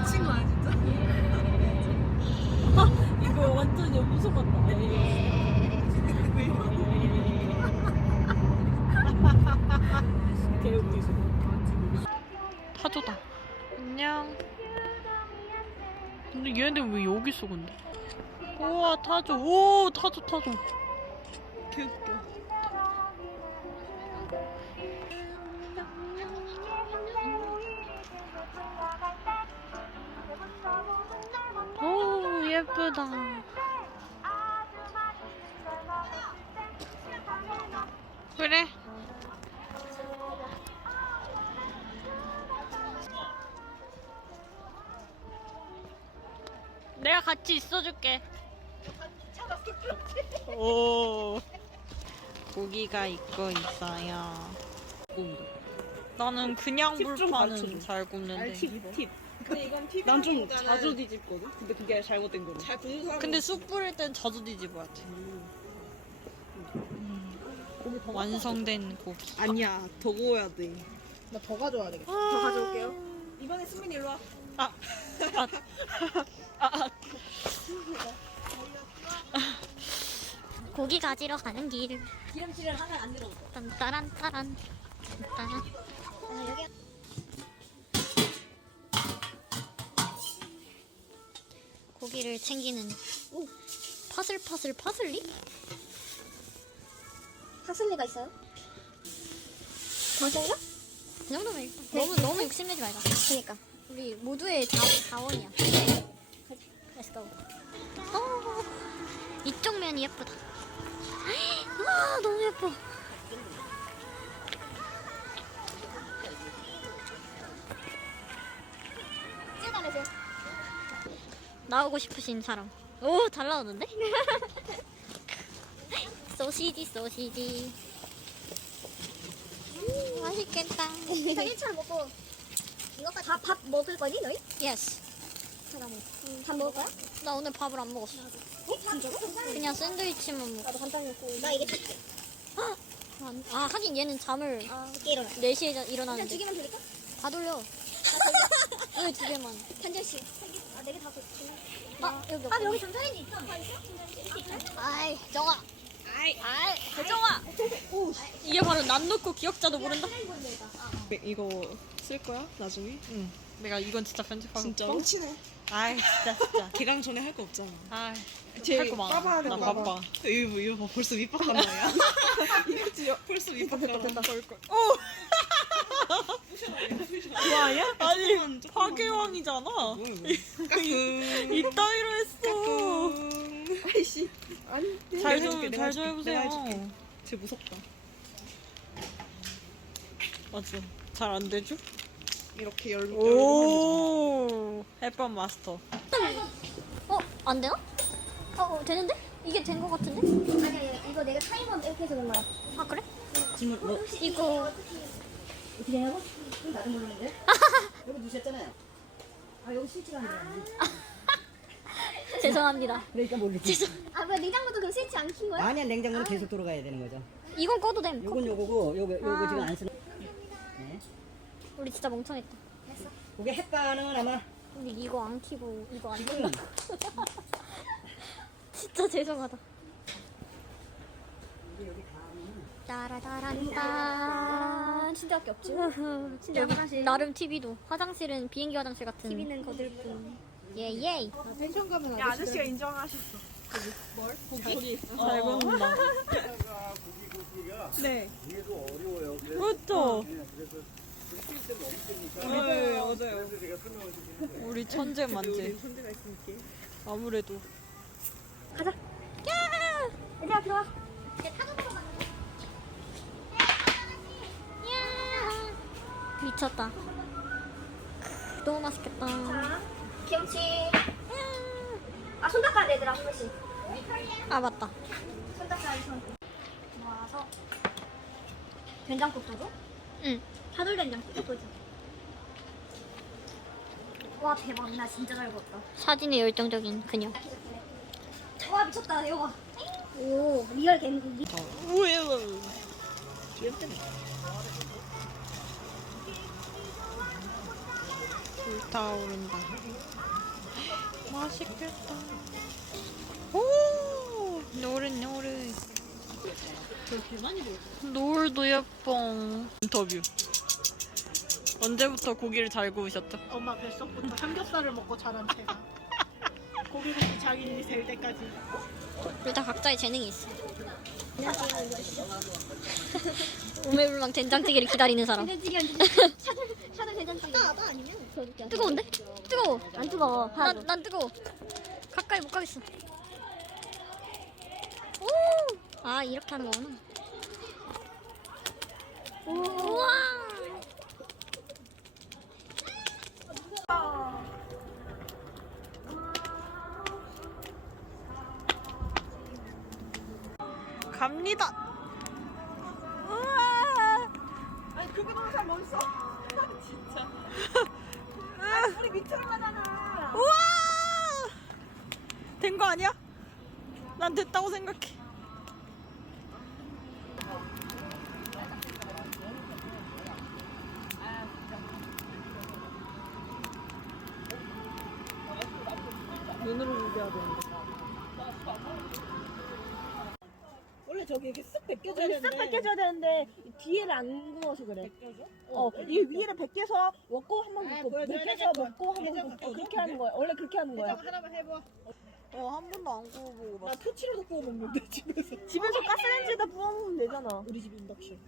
미친 거야 진짜? 이거 완전 연무소 같다. 왜 이러고? 개웃기죠. 타조다. 안녕. 근데 얘네들 왜 여기 있어 근데? 우와 타조. 오 타조. 개웃겨. 오 예쁘다. 그래. 내가 같이 있어줄게. 오. 고기가 있고 있어요. 나는 그냥 불판은 잘 굽는데. 팁. 근데 이건 팁이 난 좀 자주 뒤집거든? 근데 그게 잘못된 거래. 잘 굽는 사람. 근데 쑥 뿌릴 땐 자주 뒤집어야 돼. 완성된 고기. 아니야, 더 구워야 돼. 나 더 가져와야 되겠다. 더 가져올게요. 이번에 승민이 일로 와. 고기 가지러 가는 길. 기름칠을 하면 안 들어오죠. 딴따란따란. 딴따란. 여기. 고기를 챙기는 파슬리? 파슬리가 있어요? 당신이요? 그 정도면 일단 너무 욕심내지 말자. 그니까. 우리 모두의 자원이야. Let's go. 이쪽 면이 예쁘다. 와 너무 예뻐. 찍어내세요. 나오고 싶으신 사람. 오 잘 나오는데? 소시지. 맛있겠다. 저 1차를 먹고 이거까지 밥 먹을 거니 너희? 예스. 밥 먹을 거야? 나 오늘 밥을 안 먹었어. 진짜로? 그냥 샌드위치만 먹어. 나도 간장 먹고 나 이게 줄게. 아 하긴 얘는 잠을 늦게 일어나. 4시에 한잔 일어나는데. 2개만 돌릴까? 다 돌려. 왜 2개만? 한 잔씩. 4개 다 돌릴까? 여기 아 여기 전자레인지 있어. 있어? 아이 정아. 아이 정아. 이게 바로 난 놓고 기억자도 모른다. 이거 쓸 거야? 나중에? 응. 내가 이건 진짜 편집하고. 진짜? 뻥치네. 아이 진짜. 개강 전에 할 거 없잖아. 아이. 쟤 할 거 많아. 까봐야 돼, 나 까봐. 바빠. 이거 봐, 벌써 밑박한 거야. 이거 진짜 벌써 밑박한 거야. 좋아야? 아니 파괴왕이잖아. 까꿍. 이따위로 했어. 아이씨. 아니. 잘 좀 해보세요. 쟤 무섭다. 맞아. 잘 안 되죠? 이렇게 열고. 오. 햇반 마스터. 안 되나? 되는데? 이게 된 거 같은데? 아니야 이거 내가 타이머 이렇게 해서 그런 거야. 아 그래? 질문 뭐 이거 어떻게 하냐고? 나도 모르는데. 여기 누셨잖아요. 아 여기 스위치가 안 들어갔네. 죄송합니다. 그러니까 모르지. 아 뭐야 냉장고도 그럼 스위치 안 킨 거야? 아니야 냉장고는 계속 돌아가야 되는 거죠. 이건 꺼도 됨. 요건 요거고 요거 지금 안 쓰는. 네. 우리 진짜 멍청했다. 그게 햇반은 아마 우리 이거 안 키고 이거 안 된다. 진짜 죄송하다. 따라다란따. 진짜 밖에 없지. 진짜 여기 나름 TV도. 화장실은 비행기 화장실 같은. TV는 거들 뿐. 예예. 펜션 가면 야, 아저씨가 인정하셨어. 잘 굽는다. 네. 그렇죠. 맞아요. 우리 천재 만재. 손대가 있으니까. 아무래도. 가자. 얘들아 들어와. 미쳤다. 너무 맛있겠다. 자, 김치. 아, 손 닦아야 돼, 얘들아, 한 번씩. 아 맞다. 손 닦아야지, 손. 모아서. 된장국도 줘? 응. 차돌 된장국도 줘. 와, 대박. 나 진짜 잘 구웠다. 사진에 열정적인 그녀. 와, 미쳤다. 이거 봐. 오, 리얼 갱. 우에. 불타오른다. 맛있겠다. 오, 노릇노릇. 노을도 예뻐. 인터뷰. 언제부터 고기를 잘 구우셨죠? 엄마 뱃속부터 삼겹살을 먹고 자란 제가 고기국수 장인이 될 때까지. 일단 각자의 재능이 있어. 우메불망 된장찌개를 기다리는 사람. 샤들 대잔치. 따 아니면 더 늦게. 뜨거운데? 뜨거워. 안 뜨거워. 난 뜨거워. 가까이 못 가겠어. 오! 아, 이렇게 하는 거구나. 우와! 갑니다. 아니 그게 너무 잘 멋있어. 진짜. 우리 밑으로 가잖아. 우와! 된 거 아니야? 난 됐다고 생각해. 눈으로 무대야 되는데. 원래 저기 이렇게 쓱 벗겨져야 되는데. 쓱 벗겨져야 되는데 뒤에를 안 구워서 그래. 이 위에를 벗겨서 먹고 한번 굽고 벗겨서 먹고 한번 굽고 그렇게 하는 거야. 원래 그렇게 하는 거야. 하나만 해봐. 한 번도 안 구워보고 나 봤어. 토치로도 구워 먹는데 집에서. 집에서 가스레인지에다 구워 먹으면 되잖아. 우리 집 인덕션.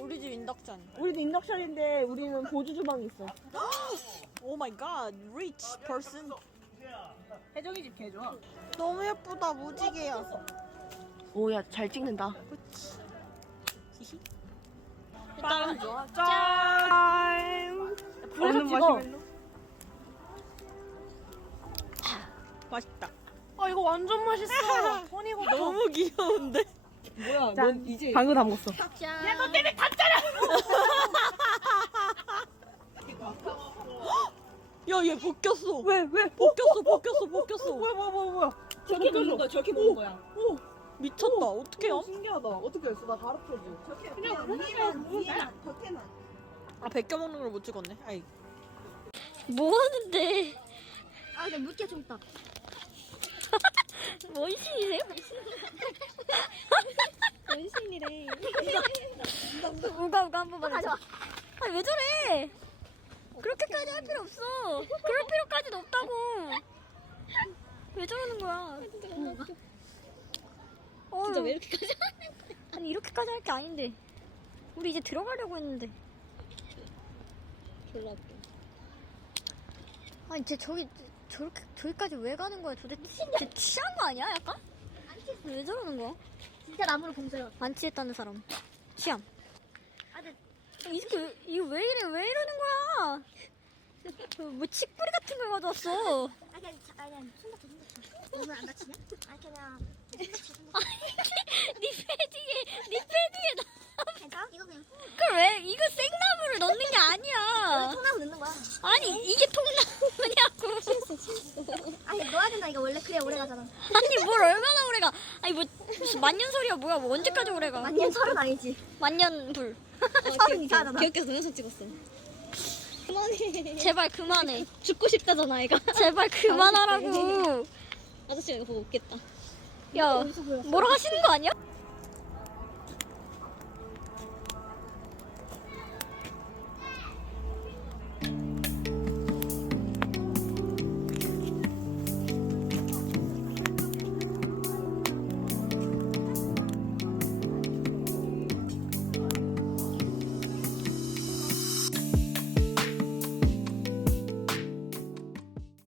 우리 집 인덕션. 우리도 인덕션인데 우리는 보조 주방이 있어. 오 마이 갓, rich person. 혜정이 집 개 좋아. 너무 예쁘다, 무지개야. 오야 잘 찍는다. 일단 짠. 불에서 찍어. 맛있다. 아 이거 완전 맛있어. 손이고 너무 귀여운데? 뭐야? 넌 이제 방금 다 먹었어. 짠. 야, 얘 벗겼어. 왜? 벗겼어. 뭐야? 저렇게 먹는 거야. 저렇게 먹는 거야. 오, 미쳤다. 어떡해요? 신기하다. 어떻게 했어? 나 가르쳐줘. 그냥 위에만 겉에만. 아, 벗겨 먹는 걸 못 찍었네. 아이. 뭐 하는데? 아 근데 물기가 좀 있다. 뭔 신이세요? 원신이래. 우가 한번 말해줘. 아니 왜 저래? 그렇게까지 할 필요 없어. 그럴 필요까지는 없다고. 왜 저러는 거야? 진짜 왜 이렇게까지? 아니 이렇게까지 할 게 아닌데. 우리 이제 들어가려고 했는데. 졸라 웃겨. 아니 쟤 저기까지 왜 가는 거야 도대체? 쟤 취한 거 아니야 약간? 왜 저러는 거야? 진짜 나무를 봉쇄해. 안 취했다는 사람. 취함. 아 근데 이 새끼 이거 왜 이래? 왜 이러는 거야? 뭐 칡뿌리 같은 걸 가져왔어. 그냥 손 다쳐. 오늘 안 다치냐? 그냥. 네 패디에 괜찮아? 이거 그냥 그걸 왜 이거 생나무를 넣는 게 아니야. 통나무 넣는 거야. 아니 이게 통나무냐고. 아니 넣어야 된다니까 원래 그래야 오래 가잖아. 아니 뭘 얼마나 오래가? 아니 뭐 무슨 만년설이야 뭐야? 뭐 언제까지 오래가? 만년 설은 아니지. 만년불. 설은 이상하잖아. 기억해서 동영상 찍었어. 그만해. 제발 그만해. 죽고 싶다잖아 얘가. 제발 그만하라고. 아저씨가 이거 보고 웃겠다. 야 뭐라 하시는 거 아니야?